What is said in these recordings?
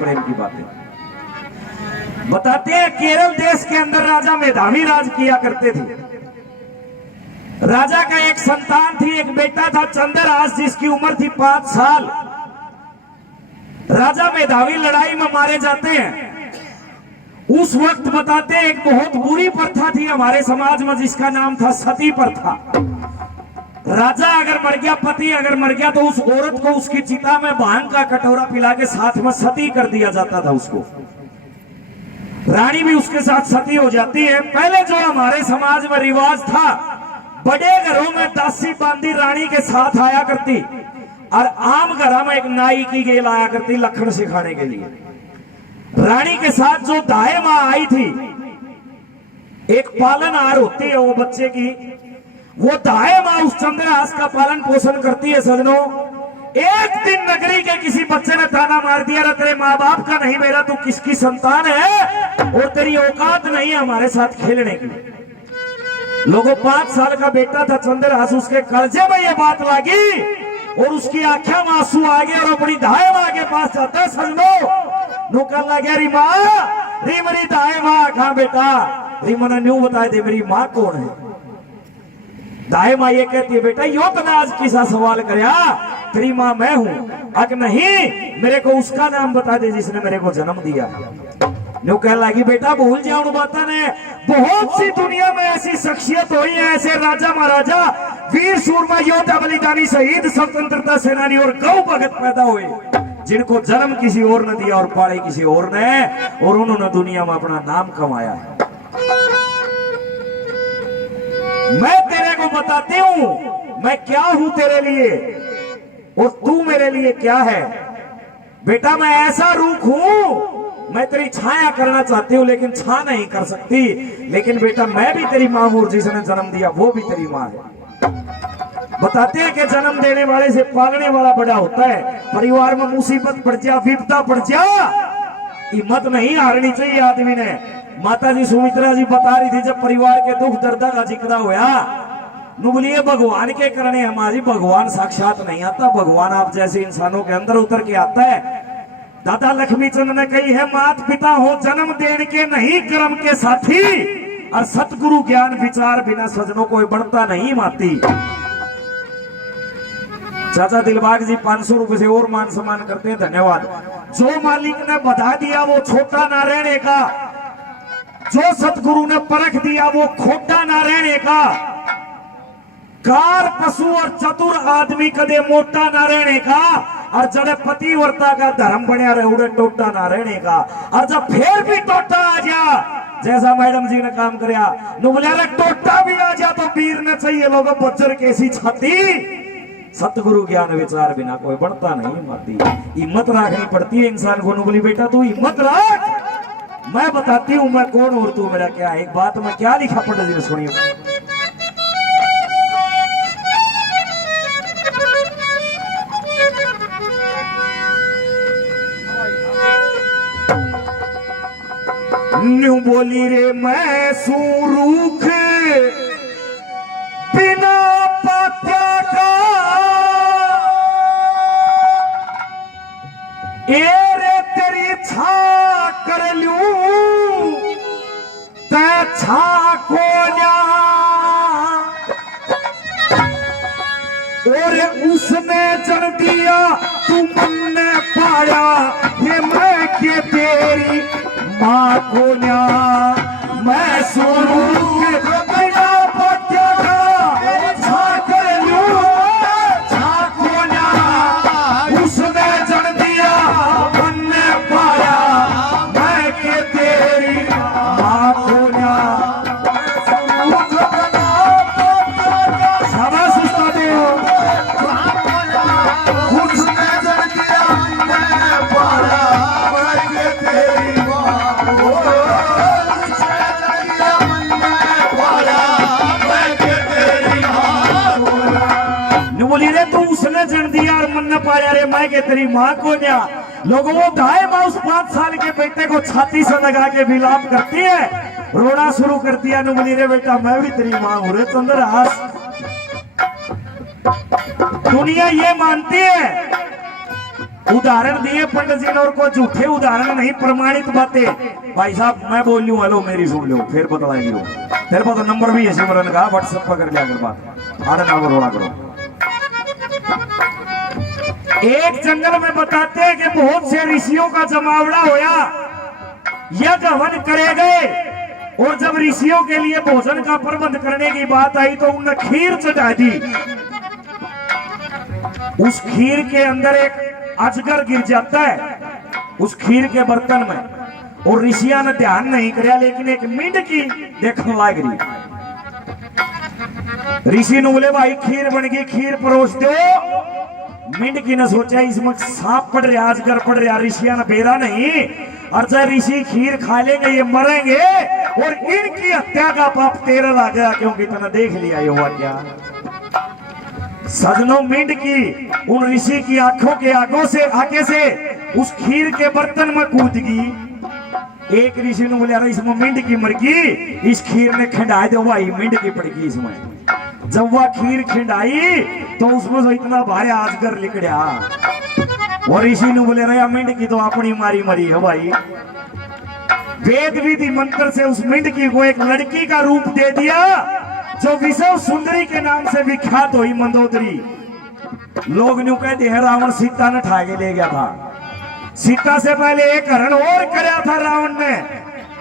प्रेम की बातें बताते हैं। केरल देश के अंदर राजा मेधावी राज किया करते थे। राजा का एक संतान थी, एक बेटा था चंद्रहास, जिसकी उम्र थी 5 साल। राजा मेधावी लड़ाई में मारे जाते हैं। उस वक्त बताते हैं एक बहुत बुरी प्रथा थी हमारे समाज में, जिसका नाम था सती प्रथा। राजा अगर मर गया, पति अगर मर गया, तो उस औरत को उसकी चिता में भांग का कटोरा पिला के साथ में सती कर दिया जाता था उसको। रानी भी उसके साथ सती हो जाती है। पहले जो हमारे समाज में रिवाज था, बड़े घरों में दासी बांदी रानी के साथ आया करती, और आम घरों में एक नाई की गेल आया करती लखन सिखाने के लिए। रानी के साथ जो दाए माँ आई थी, एक पालनहार होती है वो बच्चे की, वो दाए माँ उस चंद्रहास का पालन पोषण करती है। सजनों, एक दिन नगरी के किसी बच्चे ने ताना मार दिया, तेरे माँ बाप का नहीं मेरा, तू किसकी संतान है और तेरी औकात नहीं है हमारे साथ खेलने की। लोगों, 5 साल का बेटा था चंद्रहास, उसके कर्जे में ये बात लगी और उसकी आंखें में आंसू आ गए और अपनी दाए माँ के पास जाता है। सजनों, नो कर लगे, री माँ, री मेरी दाए माँ कहाँ बेटा? री मना न्यू बताए दे मेरी माँ कौन है। दाए माँ ये कहती है, बेटा यो तो आज किसा सवाल करया, तेरी माँ मैं हूं। अगर नहीं, मेरे को उसका नाम बता दे जिसने मेरे को जन्म दिया। न्यू कह लगी, बेटा भूल जाओ बाता ने, बहुत सी दुनिया में ऐसी शख्सियत हुई है, ऐसे राजा महाराजा, वीर सूरमा, योद्धा, बलिदानी, शहीद, स्वतंत्रता सेनानी और गौ भगत पैदा हुए, जिनको जन्म किसी और ने दिया और पाले किसी और ने, और उन्होंने दुनिया में अपना नाम कमाया है। मैं तेरे को बताती हूं मैं क्या हूं तेरे लिए और तू मेरे लिए क्या है। बेटा मैं ऐसा रूख हूं, मैं तेरी छाया करना चाहती हूं लेकिन छा नहीं कर सकती। लेकिन बेटा मैं भी तेरी मां हूं, जिसने जन्म दिया वो भी तेरी मां है। बताते हैं कि जन्म देने वाले से पालने वाला बड़ा होता है। परिवार में मुसीबत पड़ जा, विपदा पड़ जा, हिम्मत नहीं हारनी चाहिए आदमी ने। माता जी सुमित्रा जी बता रही थी, जब परिवार के दुख दर्द का जिक्र होया, नुबलिए भगवान के करने हमारी, भगवान साक्षात नहीं आता, भगवान आप जैसे इंसानों के अंदर उतर के आता है। दादा लक्ष्मीचंद ने कही है, मात पिता हो जन्म देने के नहीं कर्म के साथी, और सतगुरु ज्ञान विचार बिना सजनों को बढ़ता नहीं माती। चाचा दिलबाग जी 500 रुपए से और मान सम्मान करते हैं, धन्यवाद। जो मालिक ने बधा दिया वो छोटा ना रहने का, जो सतगुरु ने परख दिया वो खोटा ना रहने का। कार पशु और चतुर आदमी कदे मोटा ना रहने का, और जड़े पतिव्रता का धर्म बनया रहे उड़े टोटा ना रहने का। और जब फिर भी टोटा आ जा, जैसा मैडम जी ने काम करया, नुबले टोटा भी आ जा तो वीर ने चाहिए लोगों बज्जर कैसी छाती। सतगुरु ज्ञान विचार बिना कोई बढ़ता नहीं माती। हिम्मत रखनी पड़ती है इंसान को। नुबली बेटा तू हिम्मत रख, मैं बताती हूं मैं कौन और तू मेरा क्या है। एक बात में क्या लिखा पंडित जी ने सुनियो, न्यू बोली रे मैं सूरूख बिना पात्या का, ए रे तेरी छा कर लूं ते छा को ल्या, और उसने जन दिया तू मन ने पाया, ये मैं के तेरी माँ को ल्या। मैं सूरूख बिना पात्या का छा कर लूं छा को ल्या, उसने जन दिया मन ने पाया, मैं के तेरी माँ को ल्या। शाबाश उस्ताद, उसने जन दिया मन ने पाया, मैं के तेरी माँ को बोली रे तू उसने जन दिया और मन न पाया, रे मैं के तेरी माँ को न्या। लोगों वो दाए माँ उस 5 साल के बेटे को छाती से लगा के विलाप करती है, रोना शुरू कर दिया। नु बोली रे बेटा मैं भी तेरी माँ हूं रे चंद्रहास। दुनिया ये मानती है उदाहरण दिए पंडित जी ने, और कोई झूठे उदाहरण नहीं, प्रमाणित बातें। भाई साहब मैं बोल लूं, हेलो मेरी सुन लो, फिर बतला लियो। तेरे पास तो नंबर भी है सिमरन का, व्हाट्सएप पर कर लिया कर बात, आड़े ना रोड़ा करो। एक जंगल में बताते हैं कि बहुत से ऋषियों का जमावड़ा होया, यज्ञ हवन करे गए, और जब ऋषियों के लिए भोजन का प्रबंध करने की बात आई तो उन्होंने खीर चढ़ा दी। उस खीर के अंदर एक अजगर गिर जाता है उस खीर के बर्तन में, और ऋषिया ने ध्यान नहीं कराया, लेकिन एक मिंडकी देखने लग रही। ऋषि ने बोले भाई खीर बन गई, खीर परोस दो। मिंडकी ने सोचा इसमें सांप पड़ रहा, अजगर पड़ रहा, ऋषिया ने बेरा नहीं, और जब ऋषि खीर खा लेंगे ये मरेंगे, और इनकी हत्या का पाप तेरा ला गया, क्योंकि तूने देख लिया ये हुआ क्या। सजनों मिंडकी उन ऋषि की आंखों के आगे से उस खीर के बर्तन में कूद गई। एक ऋषि ने बोला इसमें मिंडकी मर गई, इस खीर ने खिंडा दो भाई, मिंडकी पड़ गई इसमें। जब वह खीर खिंडाई तो उसमें जो इतना भारी अजगर निकला, और ऋषि ने बोले रहा मिंडकी तो अपनी मारी मरी है भाई। वेद विधि मंत्र से उस मिंडकी को एक लड़की का रूप दे दिया, जो विषव सुंदरी के नाम से विख्यात हुई मंदोदरी। लोग न्यू कहते हैं रावण सीता ने ठा के ले गया था। सीता से पहले एक हरण और कराया था रावण ने,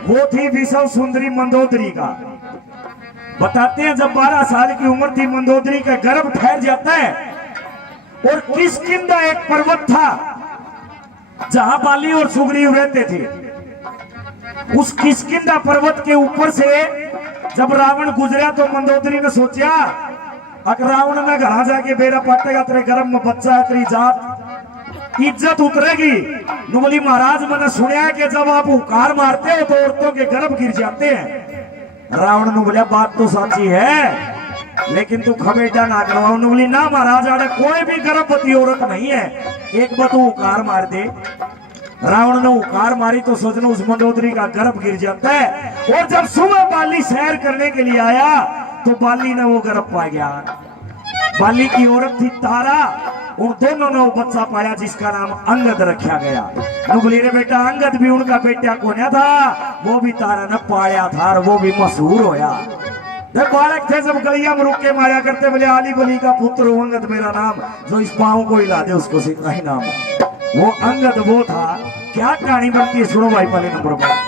वो थी विषव सुंदरी मंदोदरी का। बताते हैं जब 12 साल की उम्र थी मंदोदरी का गर्भ ठहर जाता है, और किष्किंधा एक पर्वत था जहां बाली और सुग्रीव रहते थे। उस किष्किंधा पर्वत के ऊपर से जब रावण गुजरा तो मंदोदरी ने सोचा अगर रावण ने घर जाके बेरा पाटेगा, तेरे गर्भ में बच्चा है, तेरी जात इज्जत उतरेगी। बोली महाराज मैंने सुना है कि जब आप हुकार मारते हो तो औरतों के गर्भ गिर जाते हैं। रावण ने बोला बात तो सच्ची है, लेकिन तू खबेटा ना करवाओ। बोली ना महाराज, आड़े कोई भी गर्भवती औरत नहीं है, एक बार तू हुकार मार दे। रावण ने हुकार मारी तो सोचना उस मंदोदरी का गर्भ गिर जाता है, और जब सुबह बाली सैर करने के लिए आया तो बाली ने वो गर्भ पा गया। बाली की औरत थी तारा, उन दोनों ने वो बच्चा पाया जिसका नाम अंगद रखा गया। बोली रे बेटा अंगद भी उनका बेटा कोन्या था, वो भी तारा ने पाया था, और वो भी मशहूर होया। जब बालक थे जब गलिया में रुक के मारा करते, बोले आली बली का पुत्र अंगद मेरा नाम, जो इस पाँव को हिला दे उसको सीधा ही नाम। वो अंगद वो था। क्या कहानी बनती है सुनो भाई पहले नंबर पर।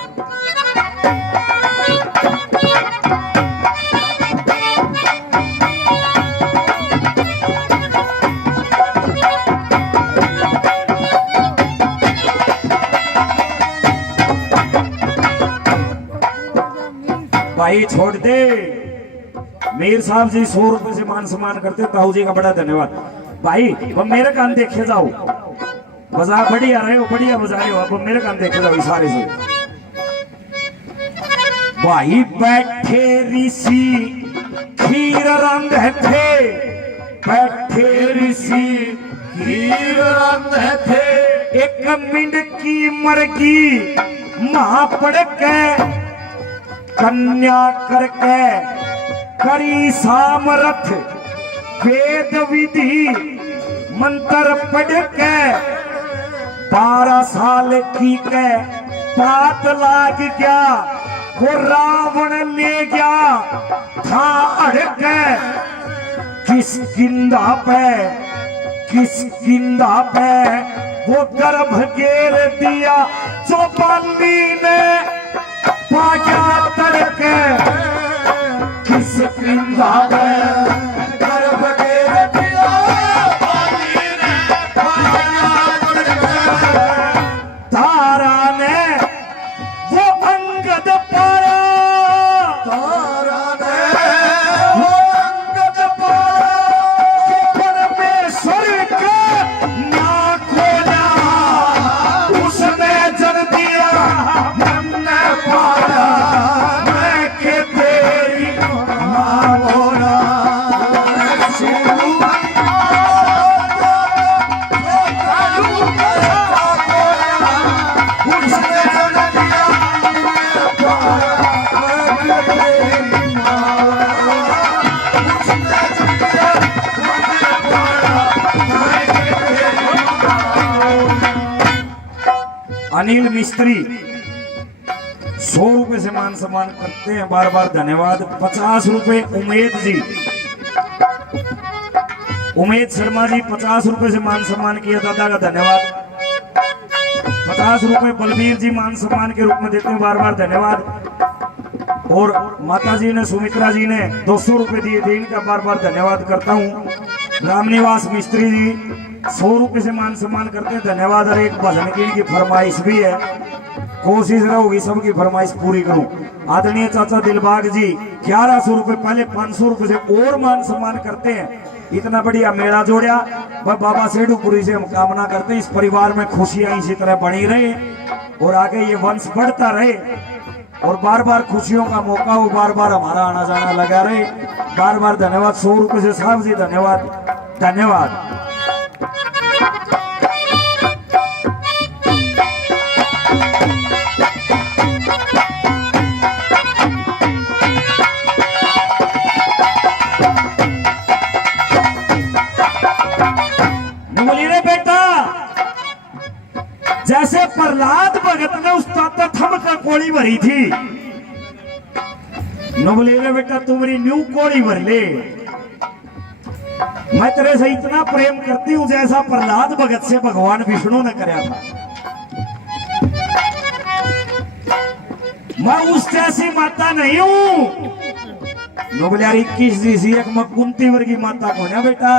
भाई छोड़ दे, मीर साहब जी 100 रुपए से मान सम्मान करते, ताऊ जी का बड़ा धन्यवाद। भाई वो मेरे कान देखे जाओ, बजा बढ़िया रहे हो, बढ़िया बजा रहे हो, अब मेरे कान देखे जाओ इशारे से। भाई बैठे ऋषि खीर रंधे थे, बैठे ऋषि खीर रंधे थे, एक मिंडकी मरगी मां पड़ के कन्या करके करी सामरथ, वेद विधि मंत्र पढ़ के 12 साल की के पात लाग गया, वो रावण ले गया था अड़के किष्किंधा पे वो गर्भ घेर दिया, जो बाली ने पाया तड़के किष्किंधा पे गर्भ घेर दिया, बाली ने पाया तड़के। तारा ने वो अंगद पाया, तारा ने वो अंगद पाया, परमेश्वर का ना खोजा उसने जन दिया, मन ने पाया मैं के तेरी मां बोला। अनिल मिस्त्री 100 रुपए से मान सम्मान करते हैं, बार बार धन्यवाद। 50 रुपए उमेद जी, उमेद शर्मा जी 50 रुपए से मान सम्मान किया, दादा का धन्यवाद। 50 रुपए बलबीर जी मान सम्मान के रूप में देते हैं, बार बार धन्यवाद। और माता जी ने, सुमित्रा जी ने 200 रुपए दिए थे, इनका बार बार धन्यवाद करता हूँ। रामनिवास मिस्त्री जी 100 रुपए से मान सम्मान करते हैं, धन्यवाद। और एक भजन की इनकी फरमाइश भी है, कोशिश रहोगी सबकी फरमाइश पूरी करूं। आदरणीय चाचा दिलबाग जी 1100 रुपए, पहले 500 रुपए से और मान सम्मान करते हैं। इतना बढ़िया मेला जोड़ा, वह बाबा सेठूपुरी से हम कामना करते हैं इस परिवार में खुशियां इसी तरह बनी रहे और आगे ये वंश बढ़ता रहे और बार बार खुशियों का मौका हो, बार बार हमारा आना जाना लगा रहे। बार बार धन्यवाद। 100 रुपए से साहब जी धन्यवाद, धन्यवाद। जैसे प्रहलाद भगत ने उस थम का कोड़ी भरी थी, बोले रे बेटा तुम्हारी न्यू कोड़ी भर ले, मैं तेरे से इतना प्रेम करती हूं जैसा प्रहलाद भगत से भगवान विष्णु ने कराया था। मैं उस जैसी माता नहीं हूं। बोले यार 21 जी एक कुंती वर्गी माता को ना बेटा,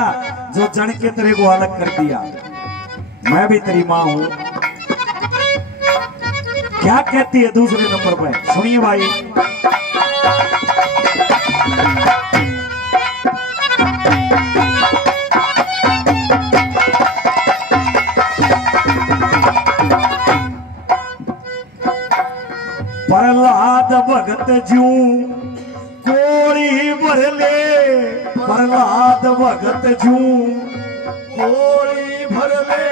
जो जन के तेरे को अलग कर दिया। मैं भी तेरी मां हूं। क्या कहती है दूसरे नंबर पर, सुनिए भाई। प्रहलाद भगत जू कोड़ी भर ले, प्रहलाद भगत जू कोड़ी भर ले,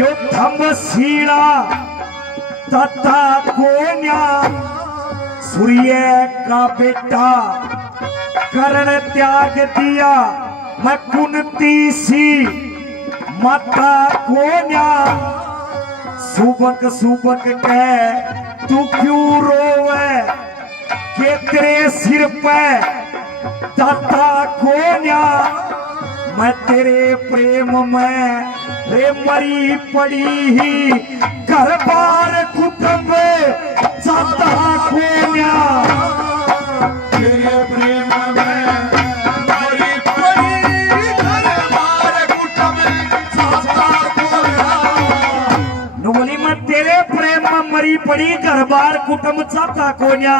यो थम सीड़ा तथा कोन्या सूर्य का बेटा करण त्याग दिया, मैं कुंती सी माता कोन्या, सुबक सुबक कह तू क्यों रोवे, के तेरे सिर पे दाता कोन्या, मैं तेरे प्रेम में रे मरी पड़ी ही, घर बार कुटुंब जाता कोन्या, तेरे प्रेम में मरी पड़ी, घर बार कुटुंब जाता कोन्या। बोली मैं तेरे प्रेम में मरी पड़ी, घर बार कुटुंब जाता कोन्या।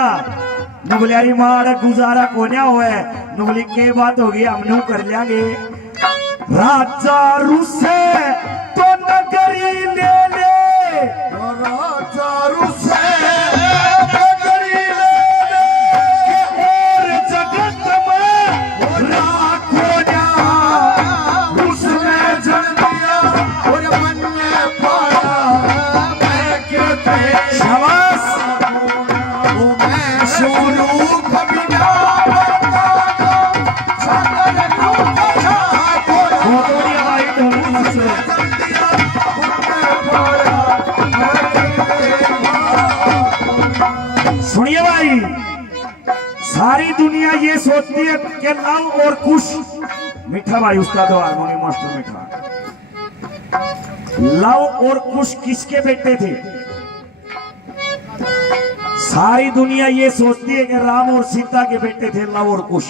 बोलियारी मार गुजारा कोन्या हुए। बोली के बात होगी हम नू कर लेंगे। राजा रुसे तो नगरी ले ले, राजा रुसे नगरी ले ले, और जगत में राखो जा, उसने जन दिया और मन में पाया, मैं कहते शाबाश मैं शुरू कभी ना सुनिए भाई। सारी दुनिया ये सोचती है कि लव और कुश, मीठा भाई उसका तो हारमोनियम मास्टर मीठा, लव और कुश किसके बेटे थे? सारी दुनिया ये सोचती है कि राम और सीता के बेटे थे लव और कुश।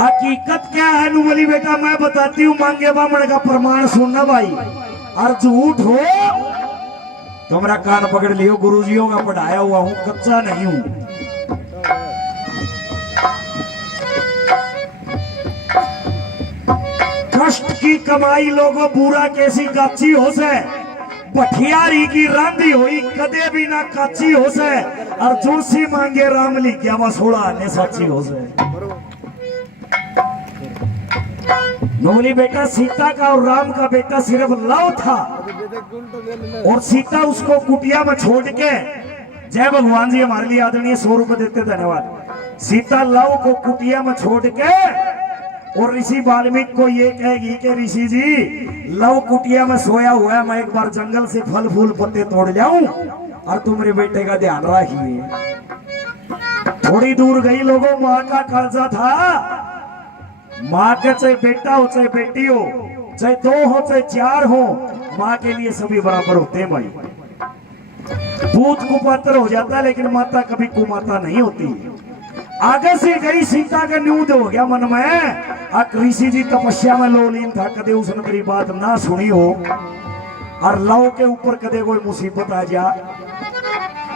हकीकत क्या है नुमली बेटा मैं बताती हूँ, मांगे बामण का प्रमाण सुनना भाई, और झूठ हो तो मेरा कान पकड़ लियो, गुरुजियों का पढ़ाया हुआ हूं, कच्चा नहीं हूं। कष्ट की कमाई लोगों बुरा कैसी काची हो से, भठियारी की रांधी हुई कदे भी ना काची हो से, और जुड़सी मांगे राम ली क्या मसोड़ा ने साची हो से। बोली बेटा सीता का और राम का बेटा सिर्फ लव था, और सीता उसको कुटिया में छोड़ के, जय भगवान जी हमारे लिए आदरणीय 100 रुपए देते धन्यवाद। सीता लव को कुटिया में छोड़ के और ऋषि वाल्मीकि को ये कहेगी कि ऋषि जी लव कुटिया में सोया हुआ है, मैं एक बार जंगल से फल फूल पत्ते तोड़ लाऊं और तुम मेरे बेटे का ध्यान रखिए। थोड़ी दूर गई लोगों, माँ का कालजा था। माँ का चाहे बेटा हो चाहे बेटी हो, चाहे 2 हो चाहे 4 हो, माँ के लिए सभी बराबर होते हैं भाई। पूत कुपात्र हो जाता है लेकिन माता कभी कुमाता नहीं होती। आगे से गई सीता का न्यूद हो गया मन में। ऋषि जी तपस्या में लोलीन था, कदे उसने मेरी बात ना सुनी हो और लव के ऊपर कदे कोई मुसीबत आ जा।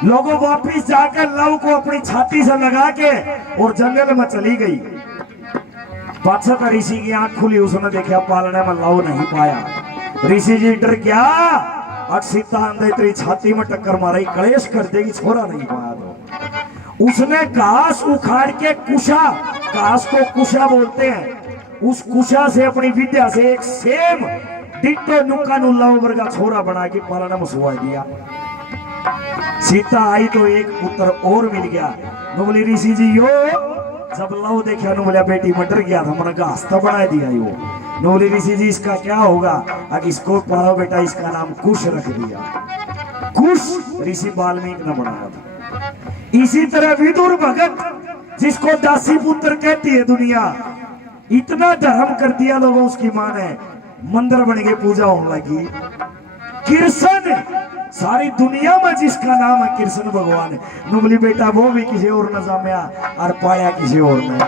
लोगों वापिस जाकर लव को अपनी छाती से लगा के और जंगल में चली गई। पाछा का ऋषि की आंख खुली, उसने देखा पालने में लव नहीं पाया। ऋषि जी डर गया, और सीता अंदर तेरी छाती में टक्कर मारी, कलेश कर देगी, छोरा नहीं पाया तो उसने घास उखाड़ के कुशा, घास को कुशा बोलते हैं, उस कुशा से अपनी विद्या से एक सेम डिट्टो नुका नु लव वर्गा छोरा बना के पालना में सुवा दिया। सीता आई तो एक पुत्र और मिल गया। नु बोली ऋषि जी यो, जब लव देखा नु बोला बेटी मटर गया था, मैंने घास तो बना दिया यो। नु बोली ऋषि जी इसका क्या होगा? अब इसको पालो बेटा, इसका नाम कुश रख दिया। कुश ऋषि वाल्मीकि ने बनाया था। इसी तरह विदुर भगत, जिसको दासी पुत्र कहती है दुनिया, इतना धर्म कर दिया लोगों, उसकी मां ने मंदिर बन के पूजा होने लगी। कृष्ण, सारी दुनिया में जिसका नाम है कृष्ण भगवान है। नुबली बेटा वो भी किसी और न जामिया और पाया किसी और ने,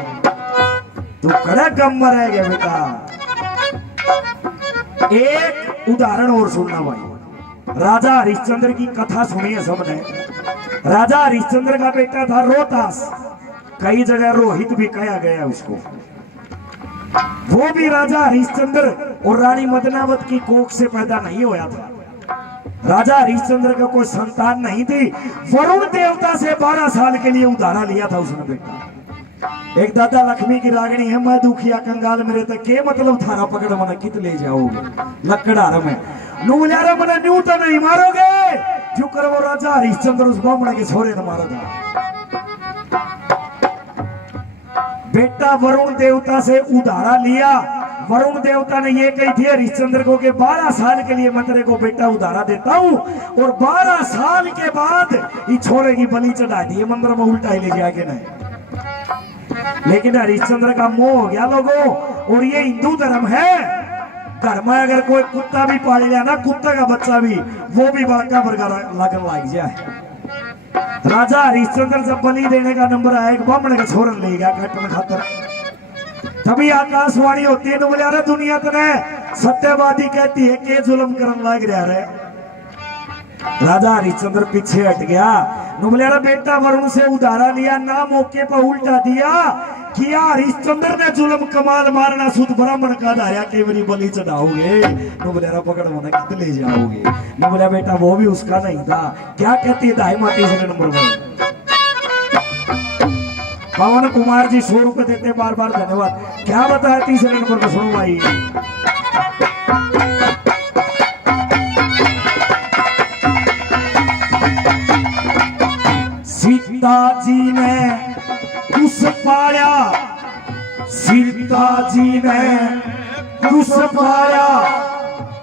तो कड़ा गम रह गया बेटा। एक उदाहरण और सुनना भाई, राजा हरिश्चंद्र की कथा सुनी है सबने। राजा हरिश्चंद्र का बेटा था रोहतास, कई जगह रोहित भी कहा गया उसको। वो भी राजा हरिश्चंद्र और रानी मदनावत की कोख से पैदा नहीं होया था। राजा हरिश्चंद्र का कोई संतान नहीं थी। वरुण देवता से 12 साल के लिए उधारा लिया था उसने बेटा। एक दादा लक्ष्मी की रागनी है, मैं दुखिया कंगाल मेरे तक के मतलब थारा पकड़ मना कित ले जाओगे लकड़ार में नूल्यारा मना न्यू तो नहीं मारोगे, क्यों कर वो राजा हरिश्चंद्र उस ब्राह्मण के छोरे ने मारा था। बेटा वरुण देवता से उधारा लिया। वरुण देवता ने ये कही थी हरिश्चंद्र को कि 12 साल के लिए मैं तेरे को बेटा उधारा देता हूँ, और 12 साल के बाद ये छोरे की बलि चढ़ा दी मंदिर में, उल्टा ही ले जाके नहीं। लेकिन हरिश्चंद्र का मोह हो गया लोगों, और ये हिंदू धर्म है। घर में अगर कोई कुत्ता भी पाल लिया ना, कुत्ता का बच्चा भी, वो भी बाका बरगा लगन लग जाए। राजा हरिश्चंद्र जब बलि देने का नंबर आया, एक ब्राह्मण का छोरन ले गया कटन खातर। तभी आकाशवाणी होती है, बोले अरे दुनिया तो सत्यवादी कहती है कि जुल्म करन लग रहा है। राजा हरिश्चंद्र पीछे हट गया। बोले अरे बेटा वरुण से उधारा लिया ना, मौके पर उल्टा दिया किया। हरिश्चंद्र ने जुल्म कमाल मारना, सुध ब्राह्मण का धाया के मेरी बलि चढ़ाओगे। बोले अरे पकड़ मना कित ले जाओगे। बोला बेटा वो भी उसका नहीं था। क्या कहती है दाई माँ? तीसरे नंबर पर पवन कुमार जी 100 रुपए देते, बार बार धन्यवाद। क्या बताया तीसरे नंबर पर? सुनो भाई, सीता जी ने कुश पाया, सीता जी ने कुश पाया,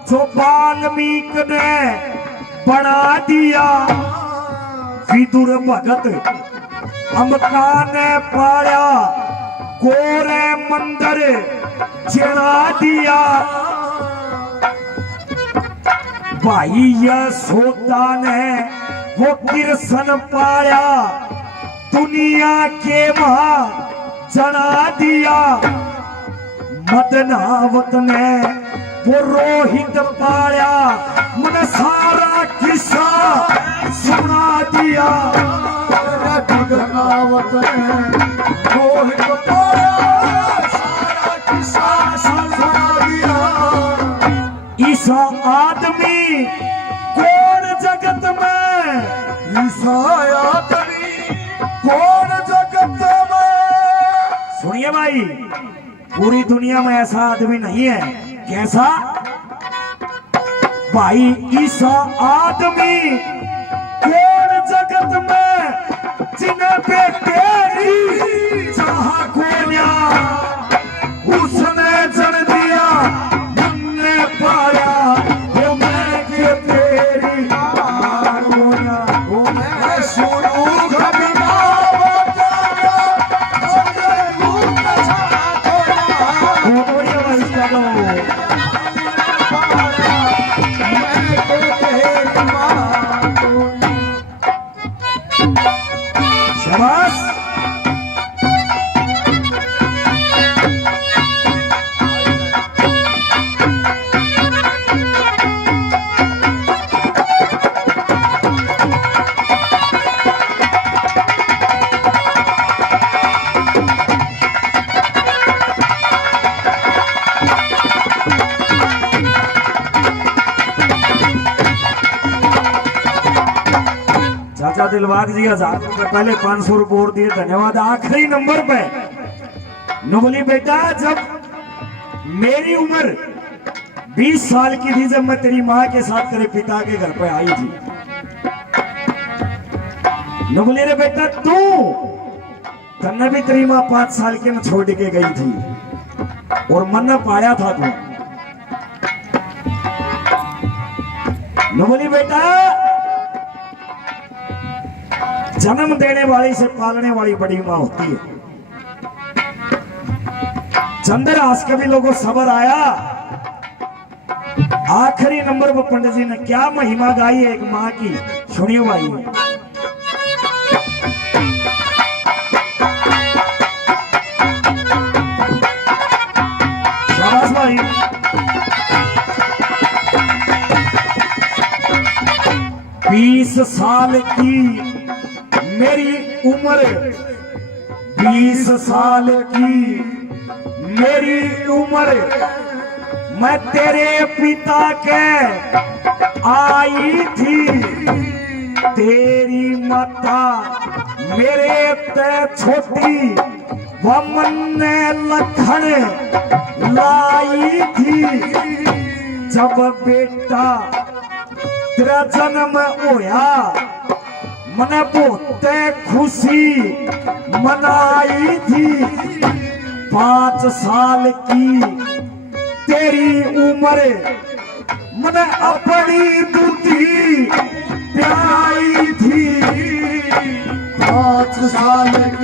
जो वाल्मीकि ने बना दिया। विदुर भगत अम्बका ने पाया, गोरे मंदिर चढ़ा दिया। भाई यशोदा ने वो कृष्ण पाया, दुनिया के वहां जना दिया। मदनावत ने वो रोहित पाया, मन सारा किस्सा सुना दिया। मदनावत ने रोहित पाया, सारा किस्सा सुना दिया। ईसा आदमी कौन जगत में, ईसा आदमी कौन जगत में। सुनिए भाई, पूरी दुनिया में ऐसा आदमी नहीं है। कैसा भाई? ईसा आदमी कौन जगत में, जिन्हें पे तेरी चाह खोलिया, उस चाचा दिलबाग जी 1000 रुपए पहले 500 रुपये और दिए, धन्यवाद। आखिरी नंबर पे नो बोली बेटा जब मेरी उम्र 20 साल की थी, जब मैं तेरी माँ के साथ तेरे पिता के घर पे आई थी, नो बोली रे बेटा तू तन्ने भी तेरी माँ 5 साल के में छोड़ के गई थी और मन ने पाया था तू। नो बोली बेटा जन्म देने वाली से पालने वाली बड़ी माँ होती है। चंद्रहास के भी लोगों सबर आया। आखिरी नंबर पर पंडित जी ने क्या महिमा गाई एक माँ की, सुनियो भाई। शाबाश भाई। 20 साल की मेरी उम्र, 20 साल की मेरी उम्र, मैं तेरे पिता के आई थी, तेरी माता मेरे ते छोटी वो मन लखन लाई थी। जब बेटा तेरा जन्म होया मने बहुत खुशी मनाई थी। 5 साल की तेरी उम्र मने अपनी दूधी प्याई थी। 5 साल की